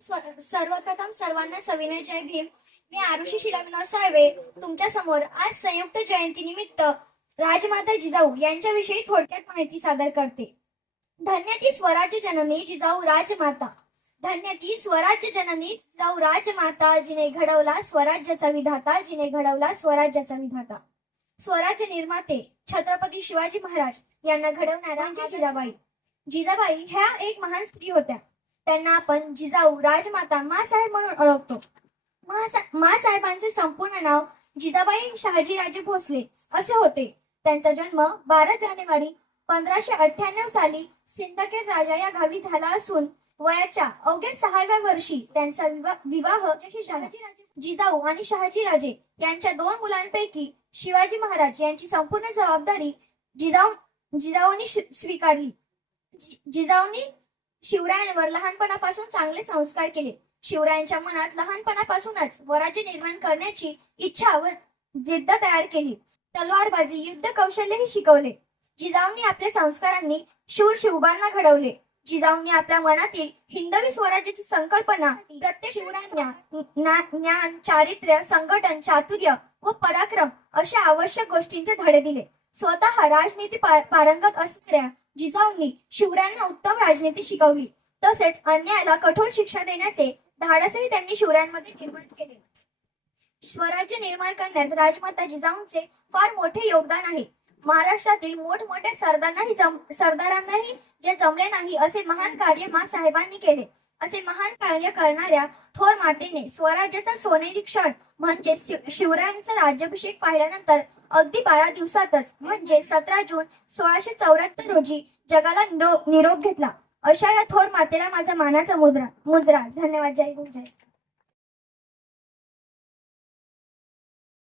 सर्वप्रथम सर्वांना सविनय जय भीम. मी आरुषी शिलाविनोद साळवे तुमच्यासमोर आज संयुक्त जयंती निमित्त राजमाता जिजाऊ यांच्याविषयी थोडक्यात माहिती सादर करते. धन्य ती स्वराज्य जननी जिजाऊ राजमाता. धन्य ती स्वराज्य जननी जिजाऊ राजमाता जिने घडवला स्वराज्याचा विधाता जिने घडवला स्वराज्याचा विधाता. स्वराज्य निर्माते छत्रपती शिवाजी महाराज यांना घडवणाऱ्या म्हणजे जिजाबाई. जिजाबाई ह्या एक महान स्त्री होत्या. त्यांना आपण जिजाऊ राजमाता मासाहेब म्हणून ओळखतो. मासा- मासाहेबांचे संपूर्ण नाव जिजाबाई शहाजीराजे भोसले असे होते. त्यांचा जन्म बारा जानेवारी पंधराशे अठ्ठ्याण्णव साली सिंदखेड राजा या गावी झाला असून वयाच्या अवघ्या सहाव्या वर्षी त्यांचा विवा- विवाह जिजाऊ आणि शहाजीराजे यांच्या दोन मुलांपैकी शिवाजी महाराज यांची संपूर्ण जबाबदारी जिजाऊ जिजाऊंनी स्वी- स्वीकारली. जिजाऊंनी शिवरायांवर लहानपणापासून चांगले संस्कार केले. शिवरायांच्या मनात लहानपणापासूनच वराजी निर्माण करण्याची इच्छा व जिद्द तयार केली. तलवारबाजी युद्ध कौशल्यही शिकवले. जिजाऊंनी आपल्या संस्कारांनी शूर शिवबांना घडवले. जिजाऊंनी आपल्या मनातील हिंदवी स्वराज्याची संकल्पना प्रत्येक शिवरायांना ज्ञान चारित्र्य संघटन चातुर्य व पराक्रम अशा आवश्यक गोष्टींचे धडे दिले. स्वतः राजनीती पारंगत असणाऱ्या जिजाऊंनी शिवरायांना उत्तम राजनीती शिकवली. तसेच अन्यायाला कठोर शिक्षा देण्याचे धाडसही त्यांनी शिवरायांमध्ये निर्माण केले. स्वराज्य निर्माण करण्यात राजमाता जिजाऊंचे फार मोठे योगदान आहे. महाराष्ट्रातील मोठमोठ्या सरदारांनाही जम सरदारांनाही जे जमले नाही असे महान कार्य मा साहेबांनी केले. असे महान कार्य करणाऱ्या थोर मातेने स्वराज्याचा सोनेरी क्षण म्हणजे शिव- शिवरायांचा राज्याभिषेक पाहिल्यानंतर अगदी बारा दिवसातच म्हणजे सतरा जून सोळाशे चौऱ्याहत्तर रोजी जगाला निरोप निरोप घेतला. अशा या थोर मातेला माझा मानाचा मुद्रा मुजरा. धन्यवाद. जय गुरु जय